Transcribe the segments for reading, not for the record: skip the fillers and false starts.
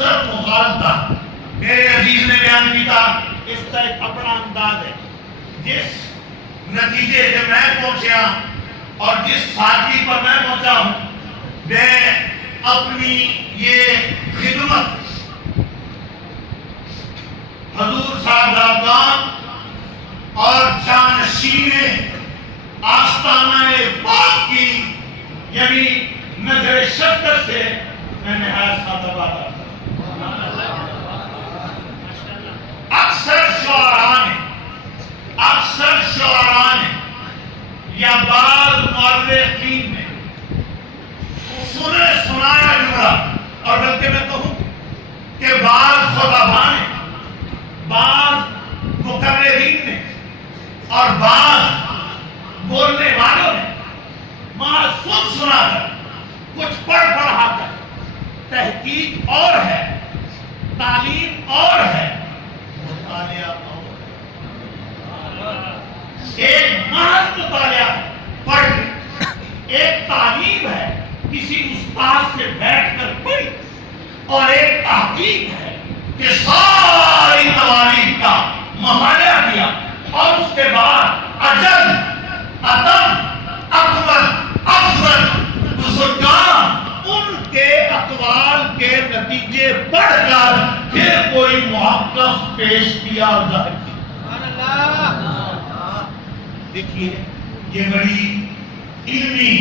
اکثر مغالطہ میرے عزیز نے بیان کیا، اس کا ایک اپنا انداز ہے. جس نتیجے سے میں پہنچا اور جس ساتھی پر میں پہنچا ہوں، میں اپنی یہ خدمت حضور صاحب اور جانشین آستانہ پاک کی یعنی نظر شفقت سے میں نہایت سادہ بات کرتا ہوں. اکثر شعراء نے یا بعض مورخین نے سنایا جملہ، اور بلکہ میں کہوں کہ بعض خطباء نے، بعض مقررین نے اور بعض بولنے والوں نے معصوم سنا کر، کچھ پڑھا کر، تحقیق اور ہے، تعلیم اور ہے، مطالعہ اور ہے. ایک محض مطالعہ پڑھ ایک تعلیم ہے کسی استاد سے بیٹھ کر پڑھی، اور ایک تحقیق ہے کہ ساری تواریخ کا مطالعہ کیا اور اس کے بعد اجل ادب اکبر افضل بزرگان ان کے اقوال کے نتیجے پڑھ کر پھر کوئی محقق پیش کیا اور ظاہر کیا. دیکھیے یہ بڑی علمی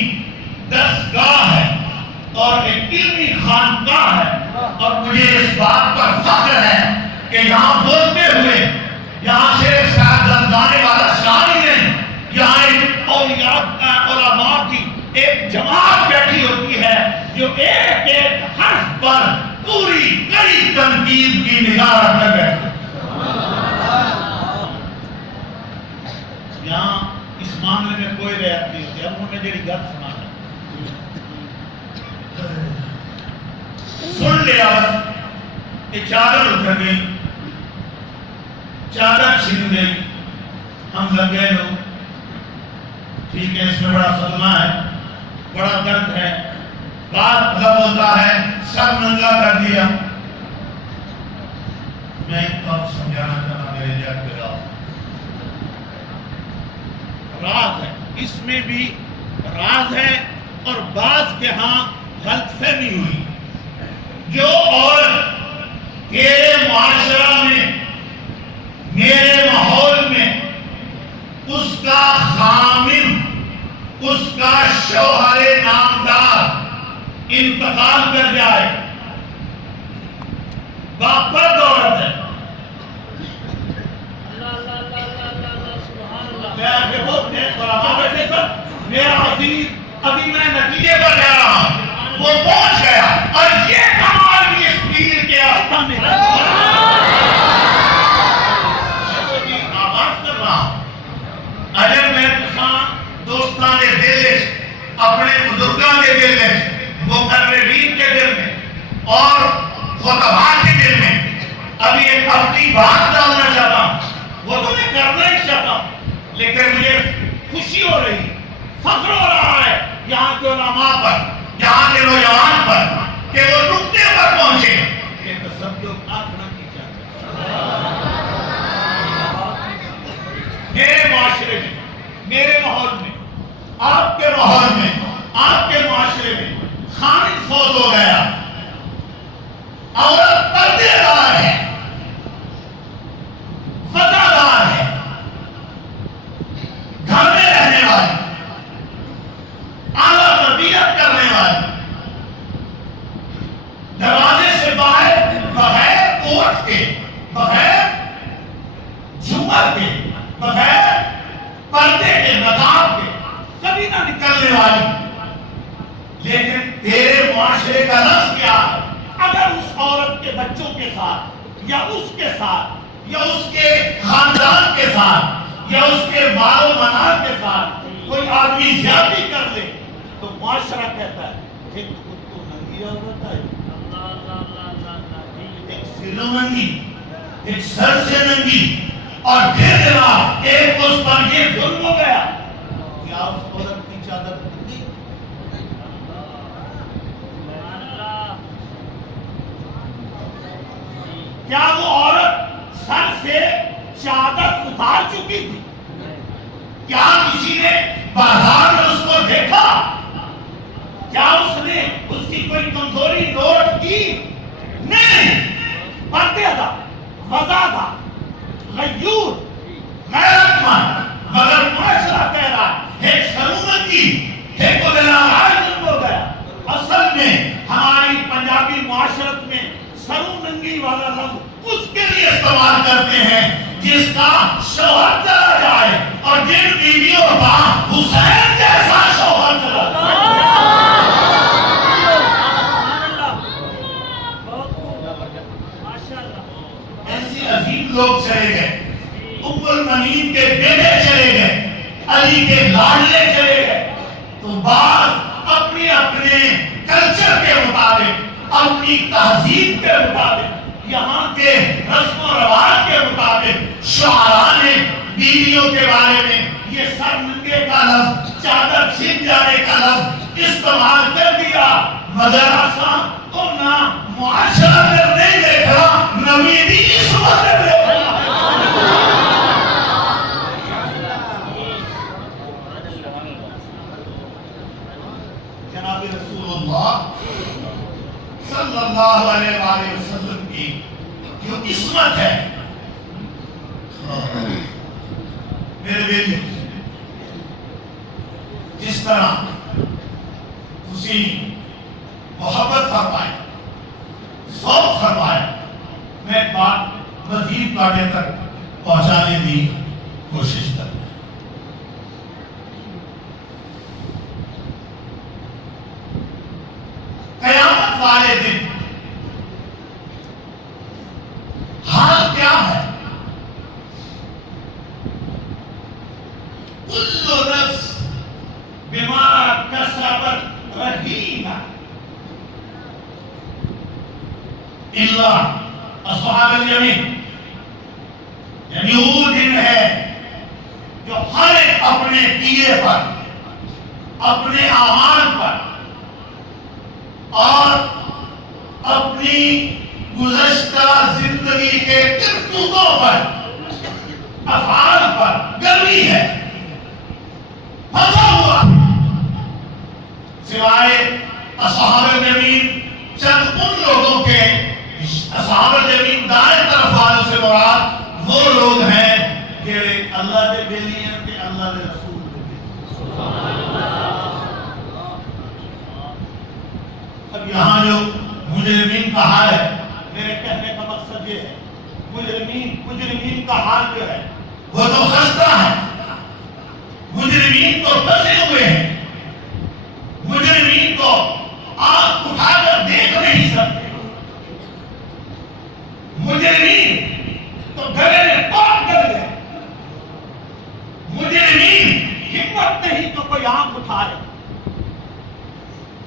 دستگاہ ہے اور ایک علمی خانقاہ ہے، اور مجھے اس بات پر فخر ہے کہ یہاں بولتے ہوئے یہاں سے جانے والا شاعر ہی نہیں، یہاں ایک اولیاء علماء کی ایک جماعت بیٹھی ہوتی ہے جو ایک ایک حرف پر پوری کڑی تنقید کی نگاہ رکھ کر بیٹھتے. یہاں اس معاملے میں کوئی رعایت نہیں ہوتی. اب انہوں نے جڑی گل سنا سن لیا، یہ چادر اتر گئی، چادر چھن گئی، ہم لگ گئے لوگ. ٹھیک ہے، اس میں بڑا صدمہ ہے، بڑا درد ہے، بات مطلب ہوتا ہے سب ننگا کر دیا. میں ایک بات سمجھانا چاہتا میرے جگ پہ راز ہے، اس میں بھی راز ہے، اور بعض کے ہاں غلط فہمی ہوئی. جو عورت میرے معاشرہ میں، میرے ماحول میں اس کا خامن، اس کا شوہر نامدار انتقال کر جائے، باپرد عورت ہے. میرا عزیز ابھی میں نتیجے پر جا رہا ہوں، وہ پہنچ گیا، اور یہ کمال بھی اس پیر کے آستانے میں آواز کر رہا ہوں. اگر میں دوستان دل اپنے بزرگان کے دل میں، مقررین کے دل میں اور خطباء کے دل میں ابھی ایک اپنی بات ڈالنا چاہتا ہوں، وہ تو میں کرنا ہی چاہتا ہوں، لیکن مجھے خوشی ہو رہی، فخر ہو رہا ہے یہاں کے علماء پر، یہاں کے نوجوان پر کہ وہ نقطے پر پہنچے کہ تصدق آخرہ کی چاہتا. میرے معاشرے میں، میرے ماحول میں، آپ کے ماحول میں، آپ کے معاشرے میں خامن فوت ہو گیا، عورت پردے دار ہے، وفادار ہے، گھر میں رہنے والی، اعلیٰ تربیت کرنے والی، دروازے سے باہر بغیر کوٹ کے، بغیر جھومر کے، بغیر پردے کے، نقاب کے کبھی نہ نکلنے والی. لیکن تیرے معاشرے کا رس کیا ہے؟ اگر اس عورت کے بچوں کے ساتھ یا اس کے ساتھ یا اس کے خاندان کے ساتھ یا اس کے مال و منال کے ساتھ کوئی آدمی زیادتی کر لے تو معاشرہ کہتا ہے ایک خود تو ننگی عورت ہے، ایک سر ننگی، ایک سر سے ننگی، اور پھر جناب ایک اس پر یہ ظلم ہو گیا. کیا اس عورت کی چادر بندی؟ کیا وہ عورت سر سے چادر اتار چکی تھی؟ کیا کسی نے بازار میں اس کو دیکھا؟ کیا اس نے اس کی کوئی کمزوری نوٹ کی؟ نہیں، پردے تھا، وضع تھا، غیور، غیرت مند، مگر معاشرہ کہہ رہا ہے ایک سرونگی، ایک کو دلالائے ظلم ہو گیا۔ اصل میں ہماری پنجابی معاشرت میں سرونگی والا لفظ اس کے لیے استعمال کرتے ہیں جس کا شوہر چلا جائے اور جن بیویوں کا حسین جیسا شوہر چلا جائے۔ ایسے عظیم لوگ چلے گئے، ام المؤمنین کے بیٹے چلے گئے، علی کے لاڈلے چلے گئے، تو بعض اپنے اپنے کلچر کے مطابق، اپنی تہذیب کے مطابق، یہاں کے رسم و رواج کے مطابق شعراء نے بیویوں کے بارے میں یہ سر ننگے کا لفظ، چادر چھن جانے کا لفظ استعمال کر دیا، مگر ایسا تو نہ معاشرہ میں نہیں دیکھا، نبی بھی اس وقت دیکھا۔ جناب رسول اللہ صلی اللہ علیہ وآلہ وسلم کی جو عصمت ہے، میرے بیٹے جس طرح خوشی محبت فرمائے، ذوق فرمائے، میں ایک بات مزید باتیں تک پہنچانے کی کوشش کروں۔ قیامت والے دن حال کیا ہے؟ کل نفس بما کسبت رہینہ الا اصحاب الیمین، یعنی وہ دن ہے جو ہر ایک اپنے کیے پر، اپنے اعمال پر اور اپنی گزشتہ زندگی کے کرتوتوں پر، افعال پر گرمی ہے، پھنسا ہوا، سوائے اصحاب الیمین چند ان لوگوں کے، اصحاب الیمین دائیں طرف والوں سے مراد وہ لوگ ہیں کہ اللہ دے بیلی ہیں کہ اللہ دے رسول دے بیلی۔ اب یہاں جو مجرمین کا حال ہے، میرے کہنے کا مقصد یہ ہے، مجرمین کا حال جو ہے وہ تو خستہ ہے، مجرمین تو پھنسے ہوئے ہیں، مجرمین کو آنکھ اٹھا کر دیکھ نہیں سکتے، مجرمین تو گلے میں پاک کر گئے، مجرمین ہمت نہیں کہ کوئی آنکھ اٹھائے،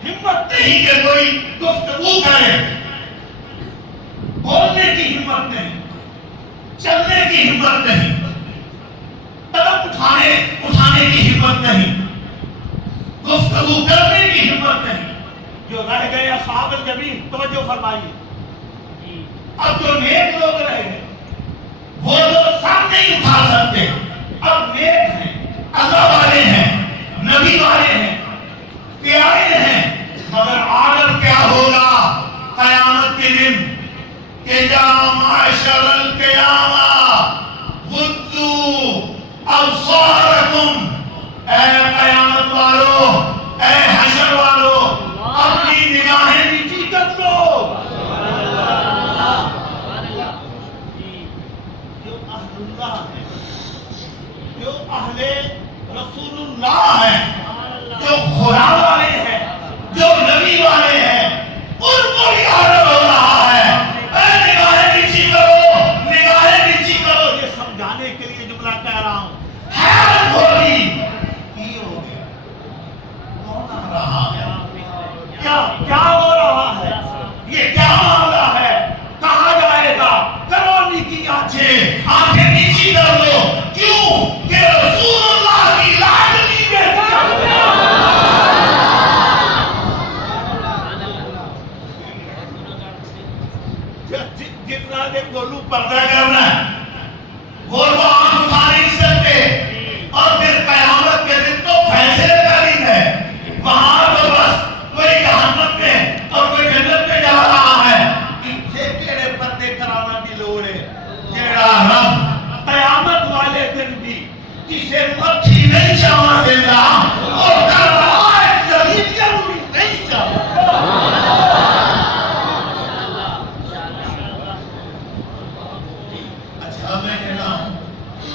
ہمت نہیں کہ کوئی گفتگو کرے، بولنے کی ہمت نہیں، چلنے کی ہمت نہیں، قدم اٹھانے کی ہمت نہیں، گفتگو کرنے کی ہمت نہیں۔ جو رہ گئے اصحاب الیمین، توجہ فرمائیے، اب جو نیک لوگ رہ گئے وہ لوگ سر نہیں اٹھا سکتے، اب نیک ہیں، اللہ والے ہیں، نبی والے ہیں، پیارے ہیں، مگر عادت کیا ہوگا قیامت کے دن کہ یا معاشر القیامہ غضوا ابصارکم، اے قیامت والو، اے حشر والو، اپنی نگاہیں نیچی کر لو۔ جو اہل اللہ ہے، جو اہل رسول اللہ ہے، جو خدا والے ہیں، جو نبی والے ہیں، ان کو بھی عادت ہو رہا ہے، اے نگاہیں نیچی کرو، نگاہیں نیچی کرو۔ یہ سمجھانے کے لیے جملہ کہہ رہا ہوں، حیرت ہوگی کی ہو گیا، کون آ رہا ہے، کیا ہو رہا ہے، یہ کیا معاملہ ہے، کہاں جائے گا؟ کرو نیکی آنکھیں نیچی کر لو، کیوں کہ رسول اللہ کی لاڈلی بیٹی جتنا دے گولو پردہ کرنا ہے گولو آنکھ اٹھا نہیں سکتے اور پھر قیامت کے دن تو فیصلے کا دن ہے وہاں تو بس کوئی جہنم میں اور کوئی جنت میں جا رہا ہے اتھے کیڑے پردے کرانا دی لوڑ ہے جیڑا رب قیامت والے دن بھی کسے مکھی نہیں چاہاں دینا اور